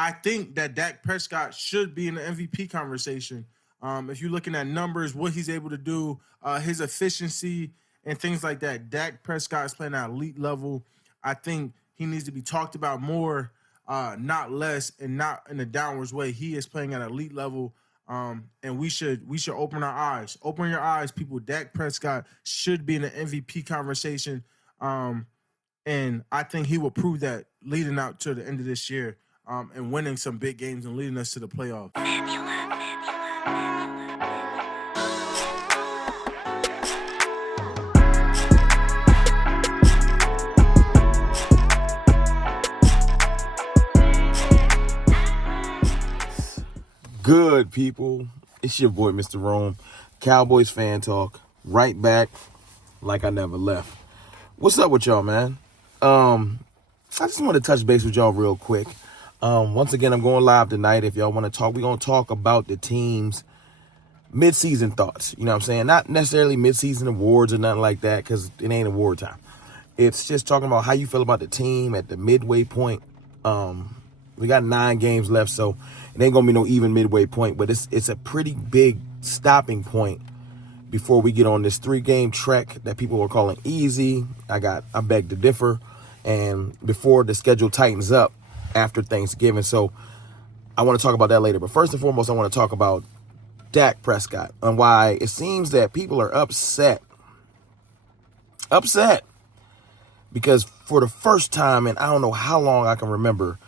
I think that Dak Prescott should be in the MVP conversation. If you're looking at numbers, what he's able to do, his efficiency, and things like that, Dak Prescott is playing at elite level. I think he needs to be talked about more, not less, and not in a downwards way. He is playing at elite level, and we should open our eyes. Open your eyes, people. Dak Prescott should be in the MVP conversation, and I think he will prove that leading out to the end of this year, and winning some big games and leading us to the playoffs. Good people, it's your boy Mr. Rome, Cowboys fan talk, right back like I never left. What's up with y'all, man? I just want to touch base with y'all real quick. Once again, I'm going live tonight. If y'all want to talk, we're going to talk about the team's mid-season thoughts. You know what I'm saying? Not necessarily mid-season awards or nothing like that, because it ain't award time. It's just talking about how you feel about the team at the midway point. We got 9 games left, so it ain't gonna be no even midway point, but it's a pretty big stopping point before we get on this 3-game trek that people are calling easy. I beg to differ, and before the schedule tightens up after Thanksgiving. So I want to talk about that later. But first and foremost, I want to talk about Dak Prescott and why it seems that people are upset because for the first time in I don't know how long I can remember,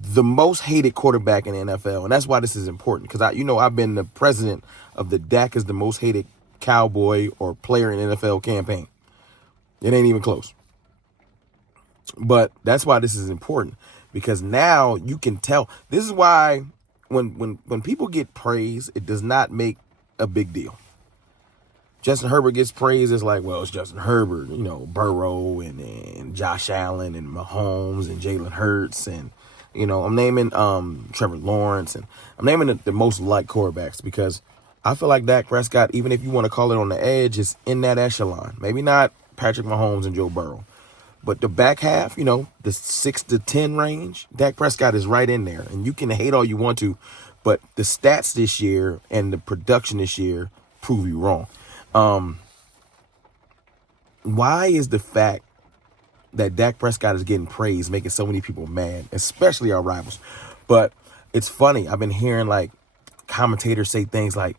the most hated quarterback in the NFL. And that's why this is important, because I've been the president of the Dak is the most hated Cowboy or player in NFL campaign. It ain't even close. But that's why this is important, because now you can tell. This is why when people get praise, it does not make a big deal. Justin Herbert gets praise, it's like, well, it's Justin Herbert, Burrow and Josh Allen and Mahomes and Jalen Hurts and I'm naming Trevor Lawrence, and I'm naming the most liked quarterbacks, because I feel like Dak Prescott, even if you want to call it on the edge, is in that echelon. Maybe not Patrick Mahomes and Joe Burrow, but the back half, the 6 to 10 range, Dak Prescott is right in there. And you can hate all you want to, but the stats this year and the production this year prove you wrong. Why is the fact that Dak Prescott is getting praised making so many people mad, especially our rivals? But it's funny. I've been hearing like commentators say things like,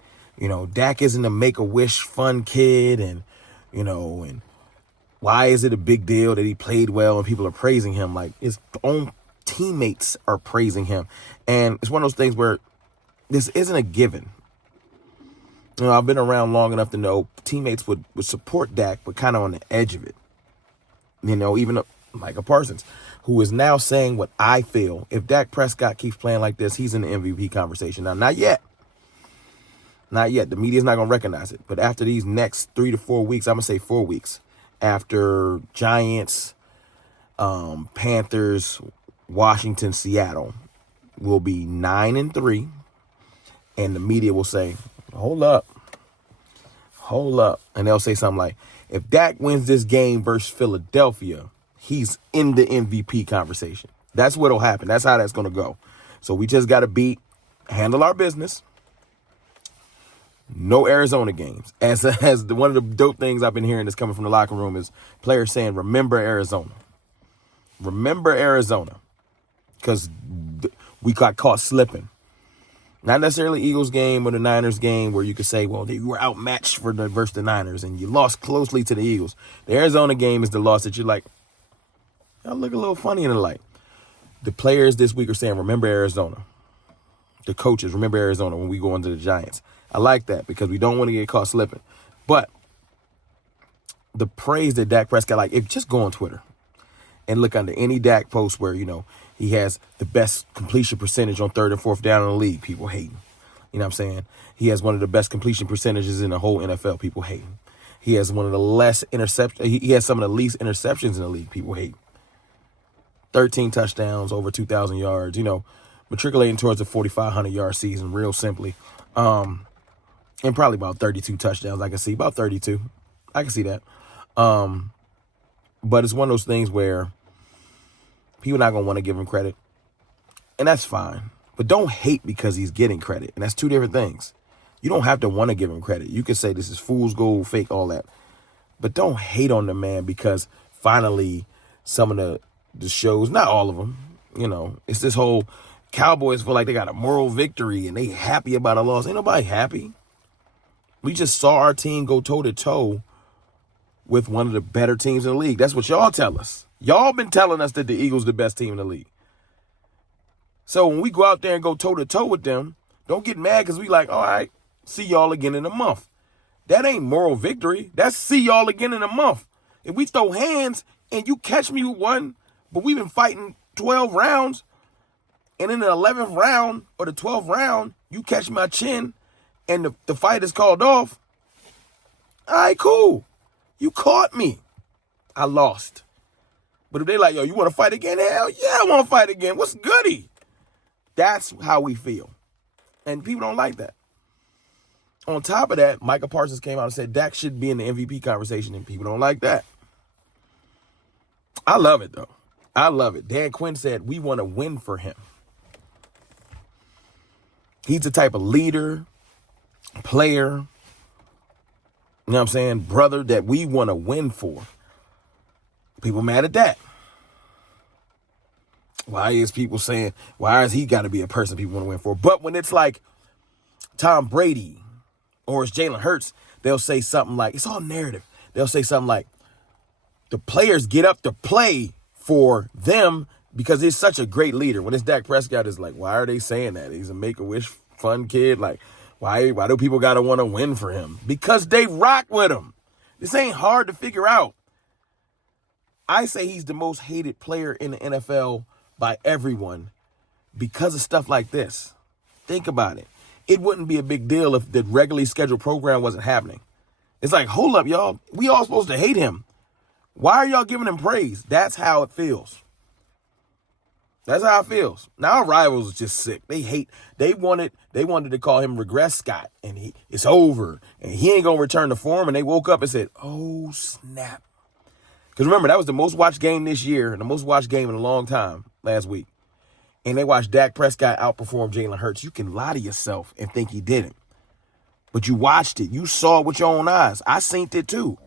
Dak isn't a make-a-wish fun kid, and why is it a big deal that he played well and people are praising him? Like, his own teammates are praising him. And it's one of those things where this isn't a given. I've been around long enough to know teammates would support Dak, but kind of on the edge of it. Even Micah Parsons, who is now saying what I feel. If Dak Prescott keeps playing like this, he's in the MVP conversation. Now, not yet. Not yet. The media's not going to recognize it. But after these next 3 to 4 weeks, I'm going to say 4 weeks, after Giants, Panthers, Washington, Seattle, will be 9-3. And the media will say, hold up. And they'll say something like, if Dak wins this game versus Philadelphia, he's in the MVP conversation. That's what'll happen. That's how that's going to go. So we just got to handle our business. No Arizona games. As one of the dope things I've been hearing that's coming from the locker room is players saying, remember Arizona. Remember Arizona. Because we got caught slipping. Not necessarily Eagles game or the Niners game where you could say, well, you were outmatched versus the Niners and you lost closely to the Eagles. The Arizona game is the loss that you're like, y'all look a little funny in the light. The players this week are saying, remember Arizona. The coaches, remember Arizona when we go into the Giants. I like that because we don't want to get caught slipping. But the praise that Dak Prescott, if just go on Twitter and look under any Dak post where, he has the best completion percentage on 3rd and 4th down in the league, people hating. You know what I'm saying? He has one of the best completion percentages in the whole NFL, people hating. He has one of the less interceptions. He has some of the least interceptions in the league, people hating. 13 touchdowns, over 2,000 yards, matriculating towards a 4,500-yard season, real simply. And probably about 32 touchdowns. I can see about 32. I can see that. But it's one of those things where people not going to want to give him credit. And that's fine. But don't hate because he's getting credit. And that's two different things. You don't have to want to give him credit. You can say this is fool's gold, fake, all that. But don't hate on the man because finally some of the shows, not all of them, it's this whole Cowboys feel like they got a moral victory and they happy about a loss. Ain't nobody happy. We just saw our team go toe-to-toe with one of the better teams in the league. That's what y'all tell us. Y'all been telling us that the Eagles the best team in the league. So when we go out there and go toe-to-toe with them, don't get mad because we like, all right, see y'all again in a month. That ain't moral victory. That's see y'all again in a month. If we throw hands and you catch me with one, but we've been fighting 12 rounds, and in the 11th round or the 12th round, you catch my chin and the fight is called off, all right, cool. You caught me. I lost. But if they like, yo, you want to fight again? Hell yeah, I want to fight again. What's goody? That's how we feel. And people don't like that. On top of that, Micah Parsons came out and said Dak should be in the MVP conversation, and people don't like that. I love it, though. I love it. Dan Quinn said we want to win for him. He's the type of leader, player, you know what I'm saying, brother that we want to win for. People mad at that. Why is people saying, why is he got to be a person people want to win for? But when it's like Tom Brady or it's Jalen Hurts, they'll say something like, it's all narrative. They'll say something like, the players get up to play for them because he's such a great leader. When it's Dak Prescott, it's like, why are they saying that? He's a make-a-wish fun kid. Like, why do people got to want to win for him? Because they rock with him. This ain't hard to figure out. I say he's the most hated player in the NFL by everyone because of stuff like this. Think about it. It wouldn't be a big deal if the regularly scheduled program wasn't happening. It's like, hold up, y'all. We all supposed to hate him. Why are y'all giving him praise? That's how it feels. That's how it feels. Now our rivals are just sick. They wanted to call him Regress Scott, and it's over, and he ain't gonna return to form. And they woke up and said, "Oh snap!" Because remember, that was the most watched game this year and the most watched game in a long time last week. And they watched Dak Prescott outperform Jalen Hurts. You can lie to yourself and think he didn't, but you watched it. You saw it with your own eyes. I seen it too.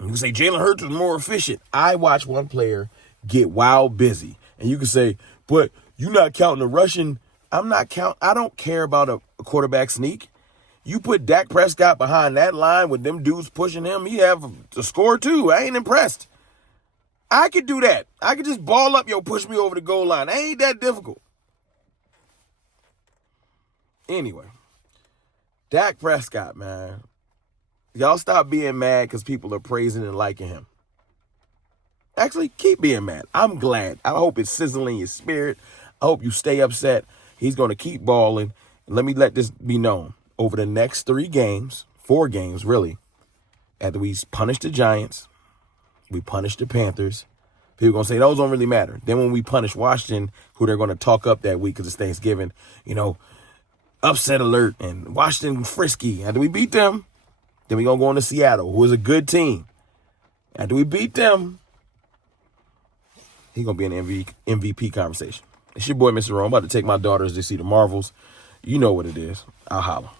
You can say Jalen Hurts was more efficient. I watched one player get wild busy. And you can say, but you're not counting the rushing. I'm not counting. I don't care about a quarterback sneak. You put Dak Prescott behind that line with them dudes pushing him, he have to score too. I ain't impressed. I could do that. I could just ball up, push me over the goal line. Ain't that difficult. Anyway, Dak Prescott, man. Y'all stop being mad because people are praising and liking him. Actually, keep being mad. I'm glad. I hope it's sizzling your spirit. I hope you stay upset. He's going to keep balling. And let this be known. Over the next 4 games, really, after we punish the Giants, we punish the Panthers, people going to say those don't really matter. Then when we punish Washington, who they're going to talk up that week because it's Thanksgiving, upset alert and Washington frisky. After we beat them, then we're going to go into Seattle, who is a good team. After we beat them, he's going to be in the MVP conversation. It's your boy, Mr. Rome. I'm about to take my daughters to see the Marvels. You know what it is. I'll holler.